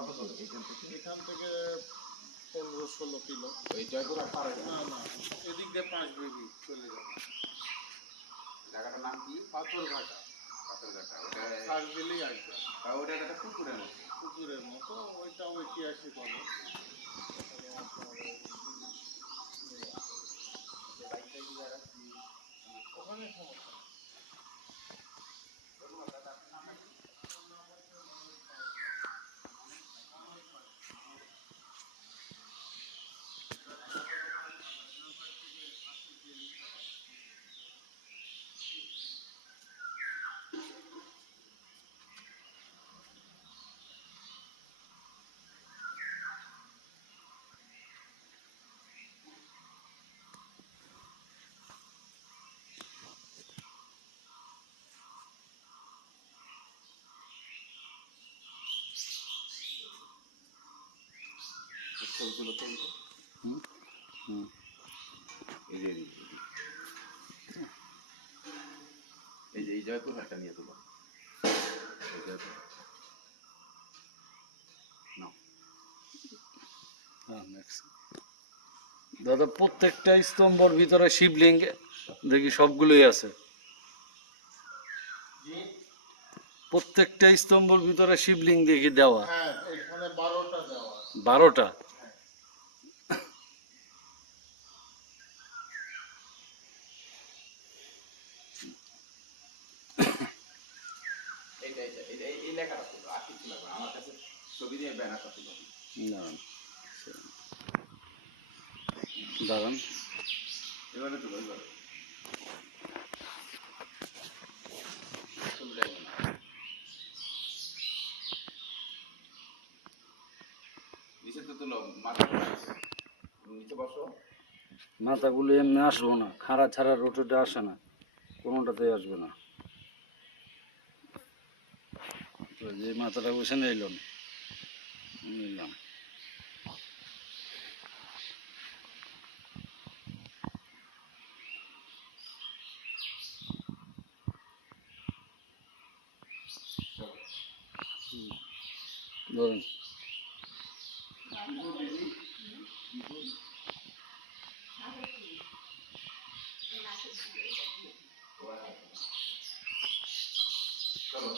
এখান থেকে 15-16 কিলো। এই জয়পুরা পারে না, এদিক দিয়ে 5 বিঘি চলে যাবে। জায়গাটার নাম কি? পাথরঘাটা। পাথরঘাটা ওটা সার্চ দিলেই আসবে। ওটা একটা পুকুরের মতো ওইটাও ঐতিহাসিক হবে। ওখানে সমস্যা ছবিগুলো তুলতে। এই যে এই জয়পুর হাটটা নিয়ে তুলো। দাদা প্রত্যেকটা স্তম্ভর ভিতরে শিবলিঙ্গ দেখি সবগুলোই আছে। প্রত্যেকটা স্তম্ভর ভিতরে শিবলিঙ্গ দেখি দেওয়া। হ্যাঁ, এখানে 12টা দেওয়া। 12টা? এই লেখাটা তুলো, আর কিছু লাগবে না। আমার কাছে ছবি দিয়ে ব্যানারটা তুলো। না দাঁড়ান, এবারে তুলো, এবারে নিচে তো তুলো, মাথা নিচে বসো। মাথাগুলো এমনি আসবো না, খাড়া ছাড়া রোটোটা আসে না, কোনোটাতেই আসবে না। যে মাথাটা বসে নিলাম নিলাম। ধরুন চলো